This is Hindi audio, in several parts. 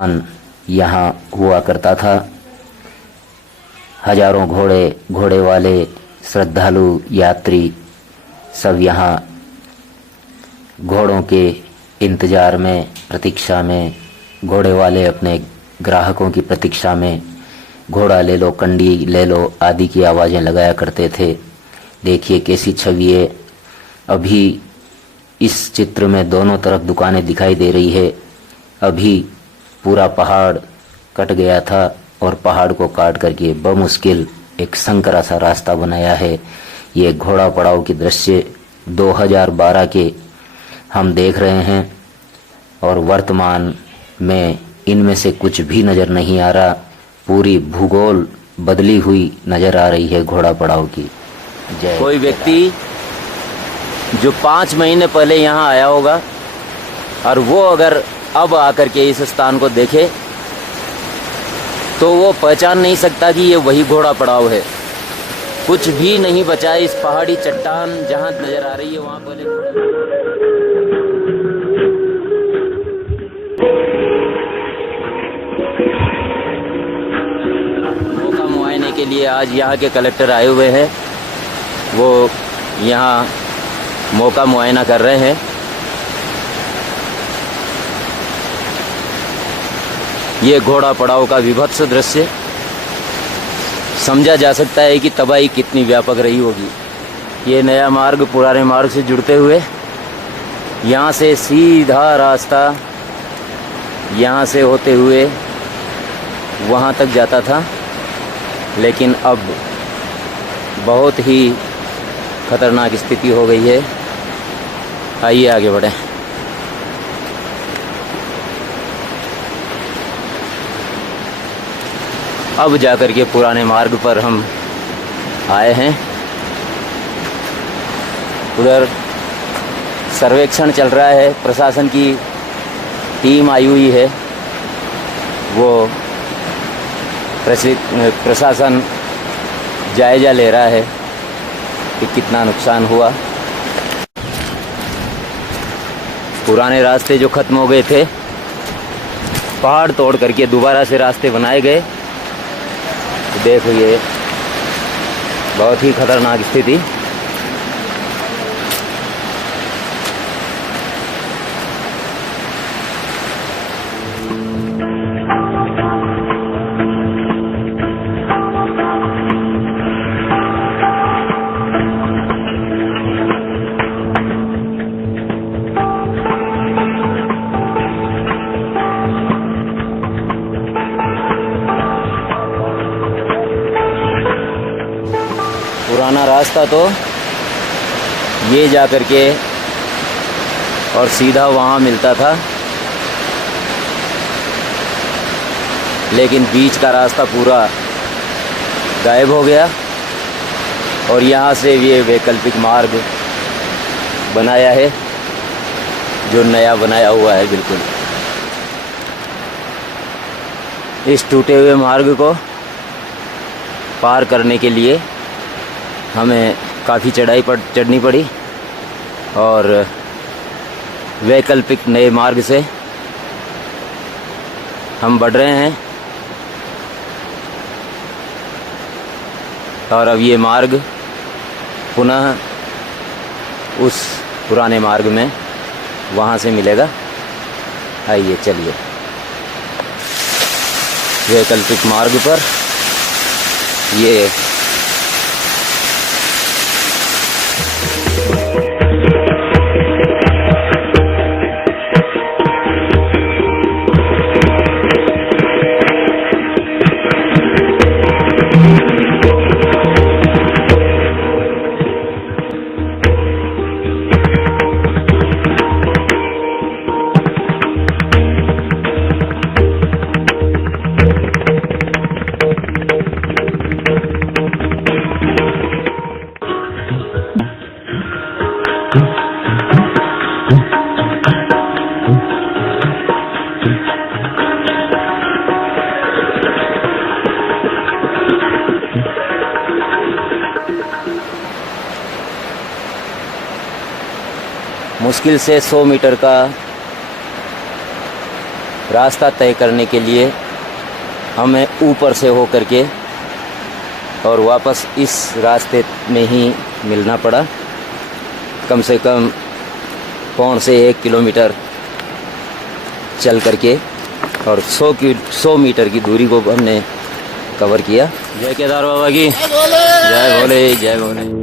यहाँ हुआ करता था। हजारों घोड़े वाले श्रद्धालु यात्री सब यहाँ घोड़ों के इंतज़ार में, प्रतीक्षा में, घोड़े वाले अपने ग्राहकों की प्रतीक्षा में घोड़ा ले लो, कंडी ले लो आदि की आवाज़ें लगाया करते थे। देखिए कैसी छवि है। अभी इस चित्र में दोनों तरफ दुकानें दिखाई दे रही है। अभी पूरा पहाड़ कट गया था और पहाड़ को काट करके बमुश्किल एक संकरा सा रास्ता बनाया है। ये घोड़ा पड़ाव के दृश्य 2012 के हम देख रहे हैं और वर्तमान में इनमें से कुछ भी नज़र नहीं आ रहा। पूरी भूगोल बदली हुई नज़र आ रही है घोड़ा पड़ाव की। कोई व्यक्ति जो 5 महीने पहले यहाँ आया होगा और वो अगर अब आकर के इस स्थान को देखे तो वो पहचान नहीं सकता कि ये वही घोड़ा पड़ाव है। कुछ भी नहीं बचा इस पहाड़ी चट्टान जहाँ नज़र आ रही है वहाँ पहले मौका मुआयने के लिए आज यहाँ के कलेक्टर आए हुए हैं। वो यहाँ मौका मुआयना कर रहे हैं। ये घोड़ा पड़ाव का विभत्स दृश्य समझा जा सकता है कि तबाही कितनी व्यापक रही होगी। ये नया मार्ग पुराने मार्ग से जुड़ते हुए यहाँ से सीधा रास्ता यहाँ से होते हुए वहाँ तक जाता था, लेकिन अब बहुत ही खतरनाक स्थिति हो गई है। आइए आगे बढ़ें। अब जाकर के पुराने मार्ग पर हम आए हैं। उधर सर्वेक्षण चल रहा है, प्रशासन की टीम आई हुई है। वो प्रशासन जायज़ा ले रहा है कि कितना नुकसान हुआ। पुराने रास्ते जो ख़त्म हो गए थे, पहाड़ तोड़ करके दोबारा से रास्ते बनाए गए। देखो ये बहुत ही खतरनाक स्थिति। पुराना रास्ता तो ये जा कर के और सीधा वहाँ मिलता था, लेकिन बीच का रास्ता पूरा गायब हो गया और यहाँ से ये वैकल्पिक मार्ग बनाया है, जो नया बनाया हुआ है बिल्कुल। इस टूटे हुए मार्ग को पार करने के लिए हमें काफ़ी चढ़ाई चढ़नी पड़ी और वैकल्पिक नए मार्ग से हम बढ़ रहे हैं। और अब ये मार्ग पुनः उस पुराने मार्ग में वहाँ से मिलेगा। आइए चलिए वैकल्पिक मार्ग पर ये मुश्किल से 100 मीटर का रास्ता तय करने के लिए हमें ऊपर से हो करके और वापस इस रास्ते में ही मिलना पड़ा। कम से कम 1.5 से 1 किलोमीटर चल करके और 100 मीटर की दूरी को हमने कवर किया। जय केदार बाबा की जय भोले जय भोले।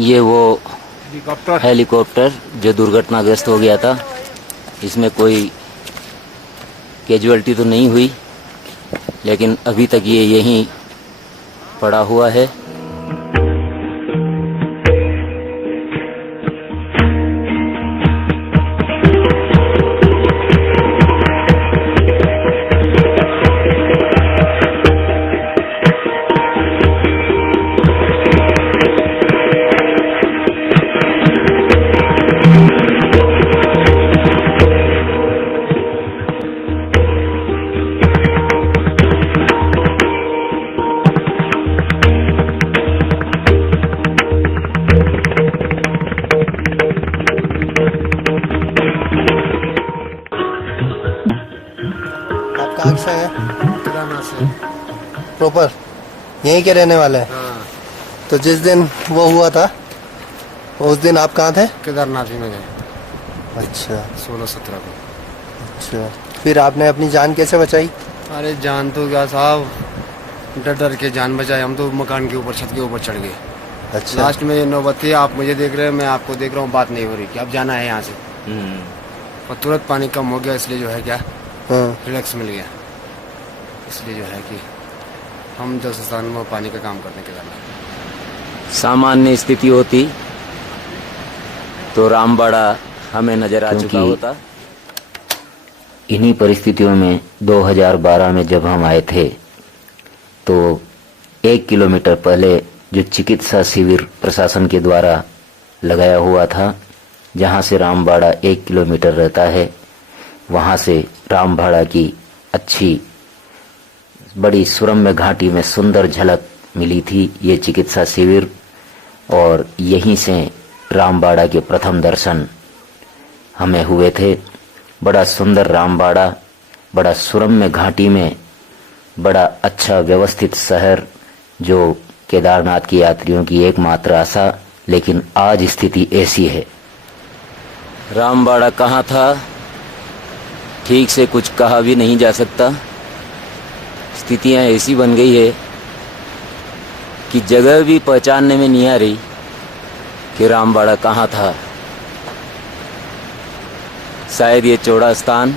ये वो हेलीकॉप्टर जो दुर्घटनाग्रस्त हो गया था, इसमें कोई कैजुअल्टी तो नहीं हुई, लेकिन अभी तक ये यहीं पड़ा हुआ है। कहाँ से है? किराना से। प्रॉपर यहीं के रहने वाले हैं। हाँ, तो जिस दिन वो हुआ था उस दिन आप कहाँ थे? केदारनाथ में गए अच्छा 16-17 को। अच्छा, फिर आपने अपनी जान कैसे बचाई? अरे जान तो क्या साहब, डर डर के जान बचाए। हम तो मकान के ऊपर, छत के ऊपर चढ़ गए। अच्छा लास्ट में ये नौबत थी, आप मुझे देख रहे हैं, मैं आपको देख रहा हूँ, बात नहीं हो रही कि अब जाना है यहाँ से। और तुरंत पानी कम हो गया, इसलिए जो है क्या हाँ रिलैक्स मिल गया। इसलिए जो है कि हम जल स्थान में पानी का काम करने के लिए। सामान्य स्थिति होती तो रामबाड़ा हमें नजर आ चुका क्योंकि होता। इन्हीं परिस्थितियों में 2012 में जब हम आए थे तो 1 किलोमीटर पहले जो चिकित्सा शिविर प्रशासन के द्वारा लगाया हुआ था, जहां से रामबाड़ा 1 किलोमीटर रहता है, वहां से रामबाड़ा की अच्छी बड़ी सुरम्य घाटी में सुंदर झलक मिली थी ये चिकित्सा शिविर। और यहीं से रामबाड़ा के प्रथम दर्शन हमें हुए थे। बड़ा सुंदर रामबाड़ा, बड़ा सुरम्य घाटी में, बड़ा अच्छा व्यवस्थित शहर, जो केदारनाथ के यात्रियों की एकमात्र आशा। लेकिन आज स्थिति ऐसी है। रामबाड़ा कहाँ था ठीक से कुछ कहा भी नहीं जा सकता। स्थितियां ऐसी बन गई है कि जगह भी पहचानने में नहीं आ रही कि रामबाड़ा कहाँ था। शायद ये चौड़ा स्थान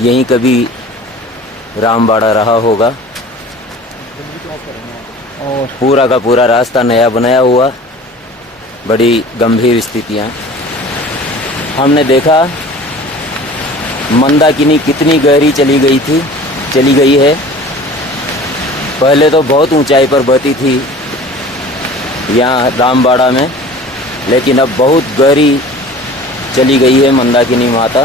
यहीं कभी रामबाड़ा रहा होगा। और पूरा का पूरा रास्ता नया बनाया हुआ, बड़ी गंभीर स्थितियां। हमने देखा मंदाकिनी कितनी गहरी चली गई है। पहले तो बहुत ऊंचाई पर बहती थी यहाँ रामबाड़ा में, लेकिन अब बहुत गहरी चली गई है मंदाकिनी माता।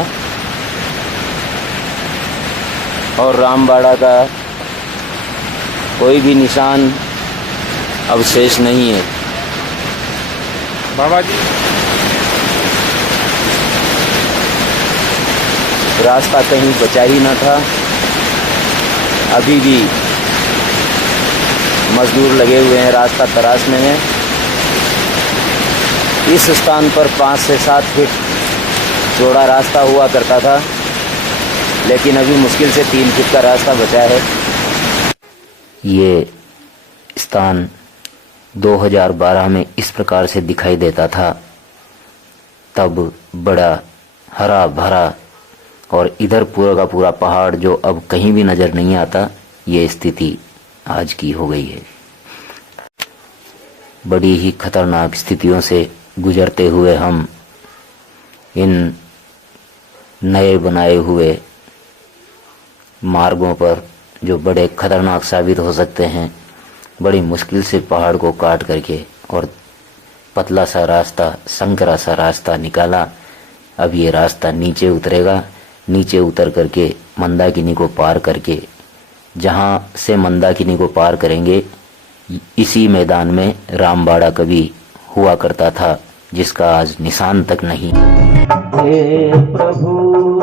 और रामबाड़ा का कोई भी निशान अब शेष नहीं है। बाबा जी रास्ता कहीं बचा ही न था। अभी भी मजदूर लगे हुए हैं रास्ता तराशने में। इस स्थान पर 5 से 7 फीट चौड़ा रास्ता हुआ करता था, लेकिन अभी मुश्किल से 3 फीट का रास्ता बचा है। ये स्थान 2012 में इस प्रकार से दिखाई देता था। तब बड़ा हरा भरा, और इधर पूरा का पूरा पहाड़ जो अब कहीं भी नजर नहीं आता, ये स्थिति आज की हो गई है। बड़ी ही खतरनाक स्थितियों से गुजरते हुए हम इन नए बनाए हुए मार्गों पर, जो बड़े खतरनाक साबित हो सकते हैं, बड़ी मुश्किल से पहाड़ को काट करके और पतला सा रास्ता, संकरा सा रास्ता निकाला। अब ये रास्ता नीचे उतरेगा, नीचे उतर करके मंदाकिनी को पार करके, जहाँ से मंदाकिनी को पार करेंगे इसी मैदान में रामबाड़ा कभी हुआ करता था, जिसका आज निशान तक नहीं। हे प्रभु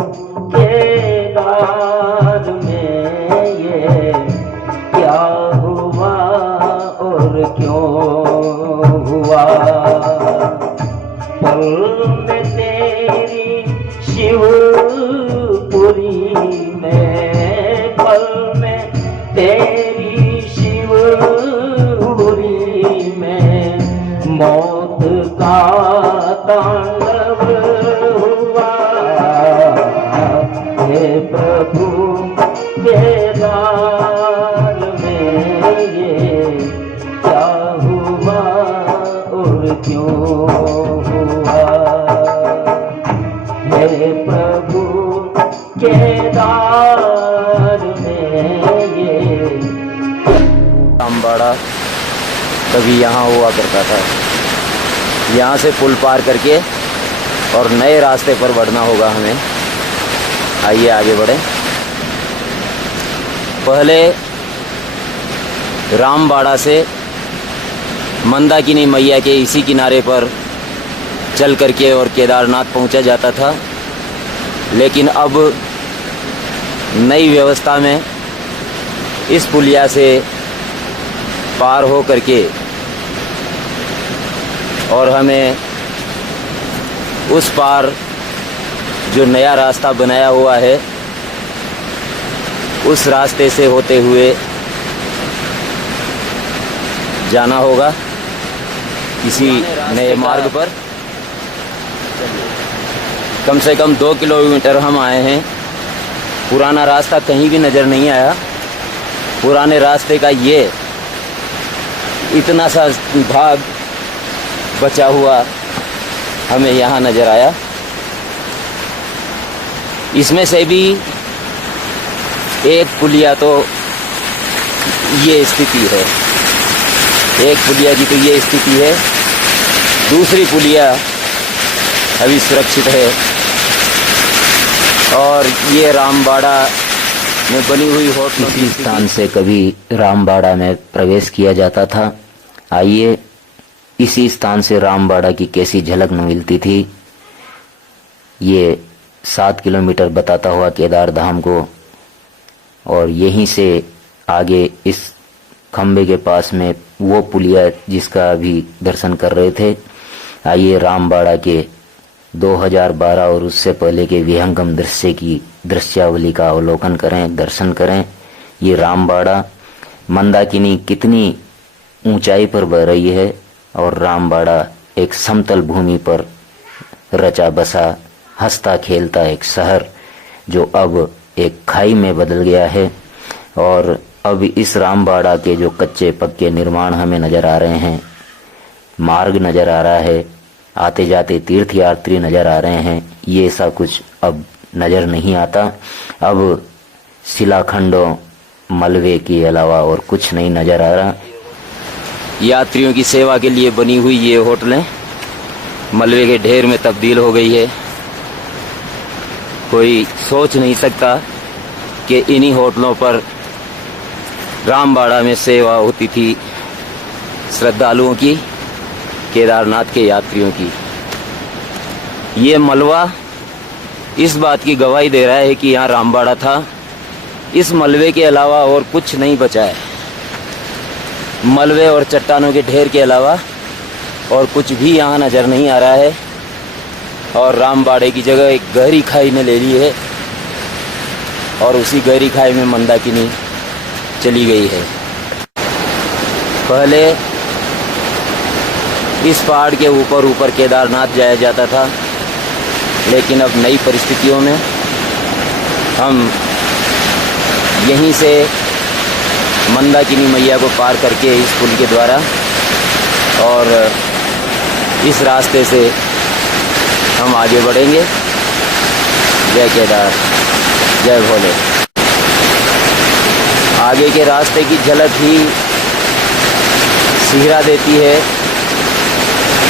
केदार में ये क्या हुआ और क्यों हुआ, पल में तेरी शिवपुरी में, पल में तेरी शिवपुरी में मौत का तांडव हुआ। हे प्रभु केदार में ये क्या हुआ और क्यों हुआ, हे प्रभु केदार में ये। रामबाड़ा कभी यहाँ हुआ करता था। यहाँ से पुल पार करके और नए रास्ते पर बढ़ना होगा हमें। आइए आगे बढ़ें। पहले रामबाड़ा से मंदाकिनी मैया के इसी किनारे पर चल करके और केदारनाथ पहुंचा जाता था, लेकिन अब नई व्यवस्था में इस पुलिया से पार हो करके और हमें उस पार जो नया रास्ता बनाया हुआ है उस रास्ते से होते हुए जाना होगा इसी नए मार्ग पर। कम से कम 2 किलोमीटर हम आए हैं। पुराना रास्ता कहीं भी नज़र नहीं आया। पुराने रास्ते का ये इतना सा भाग बचा हुआ हमें यहाँ नज़र आया। इसमें से भी एक पुलिया तो ये स्थिति है, एक पुलिया की तो ये स्थिति है, दूसरी पुलिया अभी सुरक्षित है। और ये रामबाड़ा में बनी हुई होटलों इसी स्थान से कभी रामबाड़ा में प्रवेश किया जाता था। आइए इसी स्थान से रामबाड़ा की कैसी झलक न मिलती थी। ये 7 किलोमीटर बताता हुआ केदार धाम को, और यहीं से आगे इस खम्बे के पास में वो पुलिया जिसका अभी दर्शन कर रहे थे। आइए रामबाड़ा के 2012 और उससे पहले के विहंगम दृश्य की दृश्यावली का अवलोकन करें, दर्शन करें। ये रामबाड़ा मंदाकिनी कितनी ऊंचाई पर बह रही है और रामबाड़ा एक समतल भूमि पर रचा बसा हंसता खेलता एक शहर जो अब एक खाई में बदल गया है। और अब इस रामबाड़ा के जो कच्चे पक्के निर्माण हमें नज़र आ रहे हैं, मार्ग नज़र आ रहा है, आते जाते तीर्थयात्री नज़र आ रहे हैं, ये ऐसा कुछ अब नज़र नहीं आता। अब शिलाखंडों मलबे के अलावा और कुछ नहीं नज़र आ रहा। यात्रियों की सेवा के लिए बनी हुई ये होटलें मलबे के ढेर में तब्दील हो गई है। कोई सोच नहीं सकता कि इन्हीं होटलों पर रामबाड़ा में सेवा होती थी श्रद्धालुओं की, केदारनाथ के यात्रियों की। ये मलबा इस बात की गवाही दे रहा है कि यहाँ रामबाड़ा था। इस मलबे के अलावा और कुछ नहीं बचा है। मलबे और चट्टानों के ढेर के अलावा और कुछ भी यहाँ नज़र नहीं आ रहा है। और रामबाड़े की जगह एक गहरी खाई ने ले ली है और उसी गहरी खाई में मंदाकिनी चली गई है। पहले इस पहाड़ के ऊपर ऊपर केदारनाथ जाया जाता था, लेकिन अब नई परिस्थितियों में हम यहीं से मंदाकिनी मैया को पार करके इस पुल के द्वारा, और इस रास्ते से हम आगे बढ़ेंगे। जय केदार, जय भोले। आगे के रास्ते की झलक ही सिहरा देती है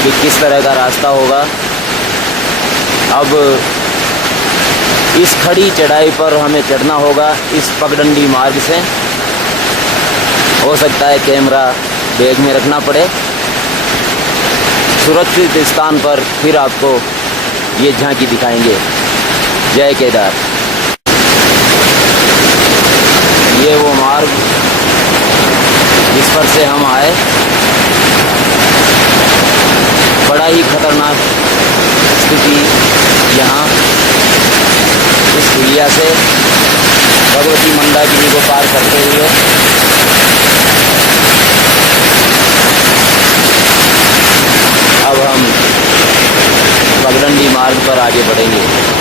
कि किस तरह का रास्ता होगा। अब इस खड़ी चढ़ाई पर हमें चढ़ना होगा इस पगडंडी मार्ग से। हो सकता है कैमरा बैग में रखना पड़े। सुरक्षित स्थान पर फिर आपको ये झांकी दिखाएंगे। जय केदार। ये वो मार्ग जिस पर से हम आए, बड़ा ही खतरनाक स्थिति यहाँ इस पुलिया से भगवती मंदाकिनी को पार करते हुए। अब हम पगडंडी मार्ग पर आगे बढ़ेंगे।